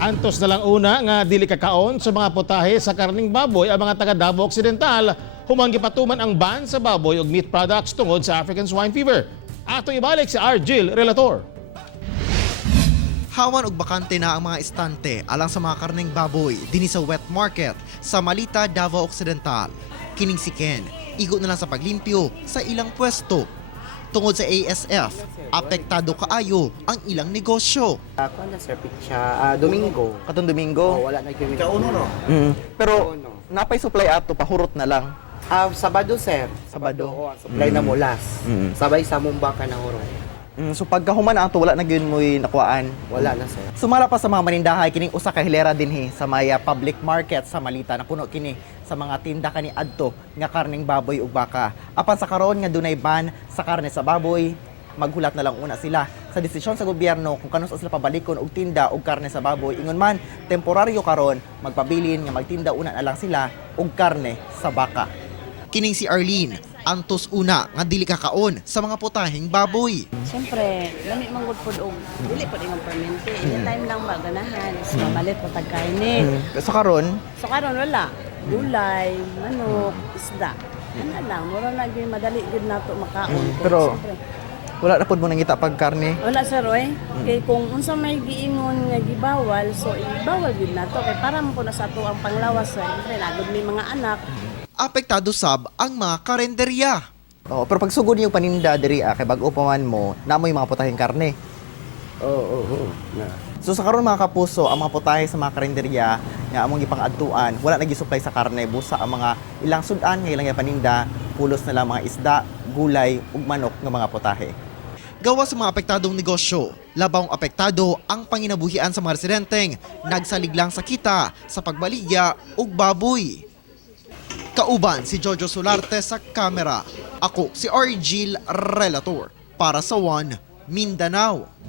Antos na lang una nga dili kakaon sa mga putahe sa karning baboy ang mga taga Davao Occidental humang gipatuman ang ban sa baboy ug meat products tungod sa African swine fever. Ato ibalik si Argil Relator. Hawan og bakante na ang mga estante alang sa mga karneng baboy dinhi sa wet market sa Malita, Davao Occidental. Kining si Ken, igo na lang sa paglimpyo sa ilang pwesto. Tungod sa ASF, apektado kaayo ang ilang negosyo. Ako na sir pitsa Domingo. Katong Domingo. Wala na gyud. Pero napay supply ato pahurot na lang. Sabado sir. Sabado. Oo, supply na mulas. Sabay sa Mumbaka na hurong. So pagkahuman ato wala na gyud mo'y nakuhaan. Wala na sir. Sumala pa sa mga manindahay kining usa ka hilera dinhi sa maya public market sa Malita na puno kini sa mga tinda kani adto nga karning baboy ug baka. Apan sa karon nga dunay ban sa karne sa baboy, maghulat na lang una sila sa desisyon sa gobyerno kung kanus sila pabalikon og tinda og karne sa baboy. Ingon man temporaryo karon magpabilin nga magtinda una na lang sila og karne sa baka. Kining si Arlene, antos una nga dili kakaon sa mga putaheng baboy. Siyempre, lami man gud pod og dili pod imong permente. Anytime lang maganahan, is mamalit po tagkaine. So karon, So karon wala. Gulay, manok, isda. Ano lang, mura na gyud madali gyud nato makaon. Pero- Siyempre, wala na pud mo nangita pag karne. wala sir oy. Kay kung unsa may giingon nga gibawal, so ibawal gyud nato kay para mo po na sa ato ang panglawas sa siyempre nagud may mga anak. Apektado sab ang mga karenderya. Oh, pero pag sugod niyo paninda diri kay bag-o pa man mo, namoy mga putaheng karne. Oo. So sa karon mga kapuso, ang mga putahe sa mga karinderya nga among ipang-adtuan, wala na gi-supply sa karne, busa ang mga ilang sudan nga ilang paninda, pulos na lang mga isda, gulay ug manok nga mga putahe. Gawa sa mga apektadong negosyo, labang apektado ang panginabuhian sa mga residenteng nagsaliglang sa kita sa pagbaligya ug baboy. Kauban si Jojo Solarte sa kamera. Ako si Argil Relator para sa One Mindanao.